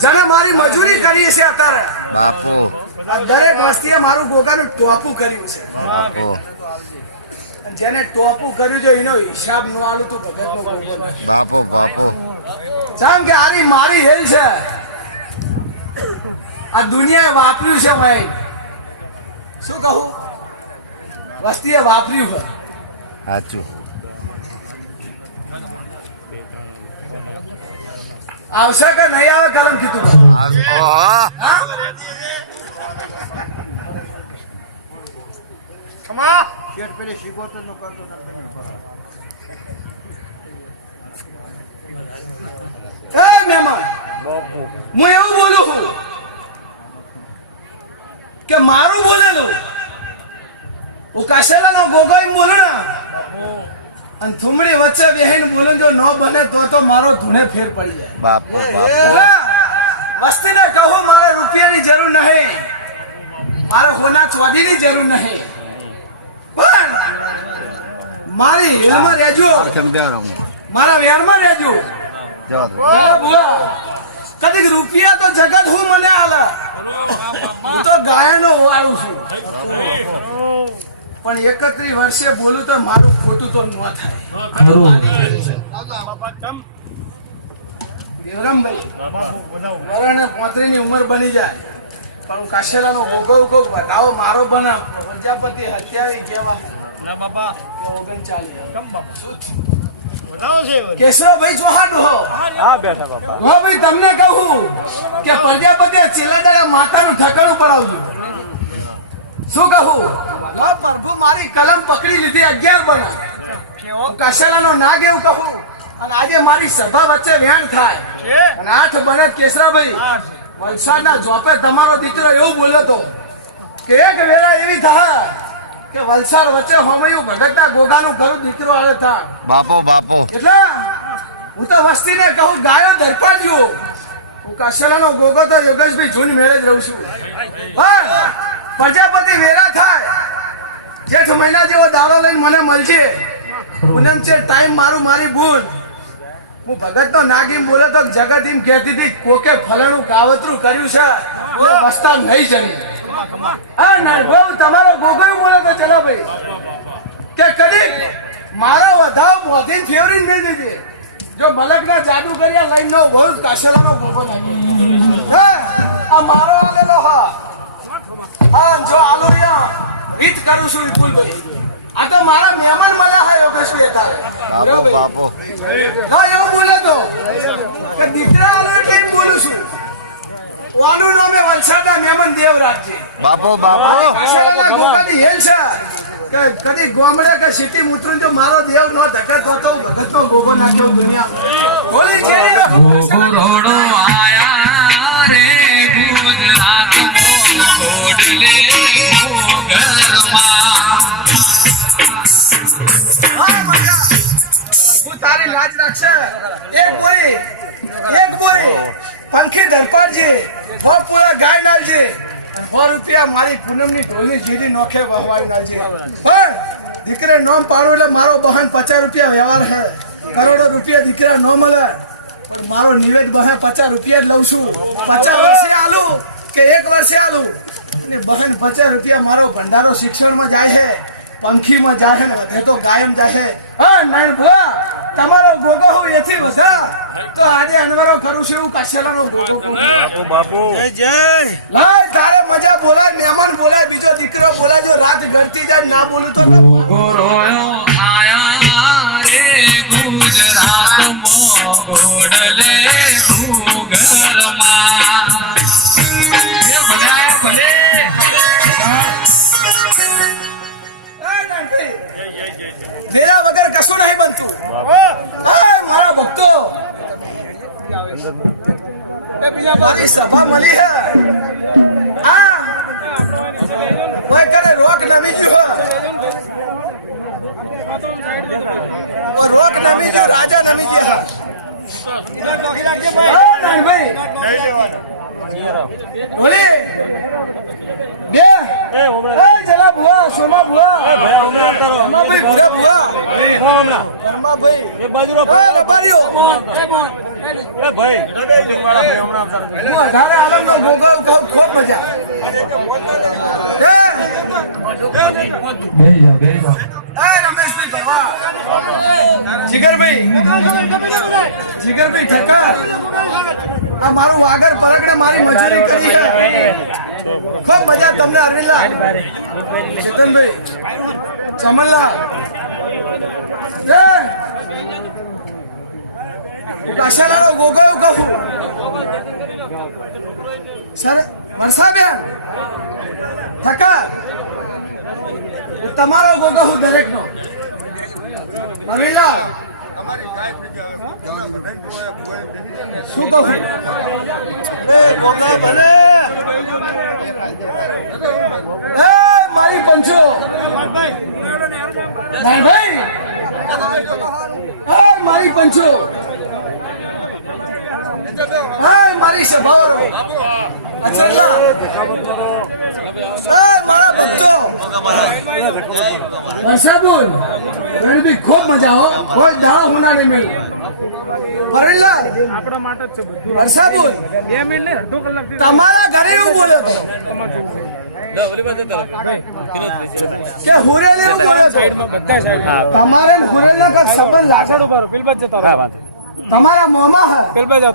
જને મારી મજૂરી કરી છે અત્યારે બાપુ આ દરેક વસ્તીએ મારું ગોગાનું ટોપું કર્યું છે બાપુ જેને ટોપું કર્યું છે એનો હિસાબ ન આલું તો ભગતનો ગોગો નથી. બાપુ બાપુ જામ કે આરી મારી હેલ છે આ દુનિયાએ વાપર્યું છે ભાઈ શું કહું વસ્તીએ વાપર્યું છે સાચું આવશે કે નહીં આવે કલમ કીધું ઓહો હા એ મહેમાન હું એવું બોલું છું કે મારું બોલેલું હું કાશેલાનો ગોગોઈ બોલું ને અને થુમડી વચ્ચે બેહીને બોલું જો ન બને તો મારો ધૂણે ફેર પડી જાય બાપુ બાપુ એટલે વસ્તીને કહું મારે રૂપિયાની જરૂર નહીં મારે હોના ચોદીની જરૂર નહીં પણ મારી હિલમાં રહેજો કેમ બે રહું મારા વેરમાં રહેજો જવા દો ભલા ભુવા કદીક રૂપિયા તો જગત હું મને આલે હું તો ગાયનો વાળું છું પણ 31 વર્ષે બોલું તો મારું ખોટું તો ન થાય દેવરામભાઈ વરાને 35 ની ઉંમર બની જાય પણ હું કાશેલાનો ગોગો કોક વધાવો મારો બનાવ પ્રજાપતિ હત્યાવી કેવા બાપા 39 કેશવભાઈ ચૌહાણ હો હા બેઠા બાપા હો ભાઈ તમને કહું કે પ્રજાપતિ છેલ્લા દાડા માતાનું ઠકાણું પડાવજો શું કહું પ્રભુ મારી કલમ પકડી લીધી 11 બના કાશેલાનો નાગ એવું કહું અને આજે મારી સભા વચ્ચે વેણ થાય અને 8 બને કેશરાભાઈ વલસાડના જોપે તમારો દીકરો એવું બોલ્યો હતો કે એક વેળા એવી થાય કે વલસાડ વચ્ચે હોમયું ભટકતા ગોગાનું ઘરું દીકરો આલે થાય બાપુ બાપુ એટલે હું તો વસ્તીને કહું ગાયો દરપાડજો હું કાશેલાનો ગોગો તો યોગેશભાઈ જૂન મેળે જ રહું છું પણ પ્રજાપતિ વેરા થાય જેઠ મહિના જેવો દાડો લઈને મને મળશે પૂનમ છે ટાઈમ મારું મારી ભૂલ હું ભગત તો નાગીમ બોલે તો જગત એમ કહેતી હતી કોકે ફલાણું કાવતરું કર્યું છે એટલે વસ્તા નહીં ચડી હા ના બહુ તમારો ગોગો બોલે તો ચલો ભાઈ કે કદી મારો વધાવ મોધીન ફેવરી નહીં દીધી જો મલકના જાદુ કર્યા લાઈન નો બહુ કાશેલાનો ગોગો નાખી હા આ મારો આલેલો હા હા જો આલો યા ગીત કરું છું વિપુલભાઈ આ તો મારા મહેમાન મળ્યા હા યોગેશભાઈ તારે બાપુ હા એવું બોલે તો કે દીકરા આલો એટલે એમ બોલું છું વાડું નામે વલસાડના મહેમાન દેવરાજજી બાપુ બાપુ ગોગાની હેલ છે કે કદી ગોમડે કે સિટી મુત્રું જો મારો દેવ નો ધકે તો ભગતનો ગોગો નાખ્યો દુનિયા બોલી કેરી ઘોડો આયા રે ગુજરાત ઘોડલે હું તારી લાજ રાખશે એક બોઈ પંખી દરપાડજે પૂરા ગાય નાલજે 100 રૂપિયા મારી પૂનમની ઢોલની જીડી નોખે વહવાઈ નાલજે પણ દીકરે નોમ પાડું એટલે મારો બહન 50 રૂપિયા વ્યવહાર હે કરોડો રૂપિયા દીકરા નો મળે મારો નિવેદ બહન 50 રૂપિયા જ લઉં છું 50 વર્ષે આલું કે 1 વર્ષે આલું ને બહન 50 રૂપિયા મારો ભંડારો શિક્ષણમાં જાય હે પંખીમાં જાય ને વધે તો ગાયમ જાય હા નાઈ ભા તમારો ગોગો હું એથી વધા તો આજે અનવરો કરું છું એવું કાશેલાનો ગોગો બાપુ બાપુ જય જય લાય તારે મજા બોલાય મહેમાન બોલાય બીજો દીકરો બોલાય જો રાત ઘરથી જાય ના બોલું તો ગોરોયો આયા રે ગુજરાત ઘોડલે ઘરમાં એ ભલાયા ભલે વેરા વગર કશું નહીં બનતું મારા ભક્તો મારી સભા મળી હે આ કોઈ કરે રોક નમી ગયો રોક નમી ગયો રાજા નમી ગયા ભાઈ બોલી બે જલા ભુવા સોમા ભુવા ભાઈ ભુવા ભુવા હમણાં ધર્મા ભાઈ એક બાજુ રબારીઓ ભાઈ હમણાં હું અઢારે આલમનો ગોગો કહું ખૂબ મજા એ એ રમેશભાઈ ભરવાડ જીગરભાઈ ઠક્કર આ મારું વાગર પરગડે મારી મજૂરી કરી છે ખૂબ મજા તમને અરવિંદલાલ ચેતનભાઈ ચમનલાલ એ કાશાલાનો ગોગો કહું સર વર્ષાબેન ઠક્કર તમારો ગોગો હું દરેકનો અરવિંદલાલ શું કહું એ મારી પંચો ભાઈ મારી પંચો મારી સભા મારા ભક્તો વર્ષાબુન બી ખૂબ મજા હો કોઈ દાળ હોના નહીં મેળવું આપણા માટે જ છે બધું. વર્ષાબુન 2 મિનિટ ને અડધો કલાક તમારા ઘરે એવું બોલ્યો હતો કે હુરેલ એવું બોલ્યો હતો બધા સાઈડ તમારે હુરેલ નો કઈ સંબંધ લાગે બિલ બચ જતો તમારા મોમાં બિલ બચ જતો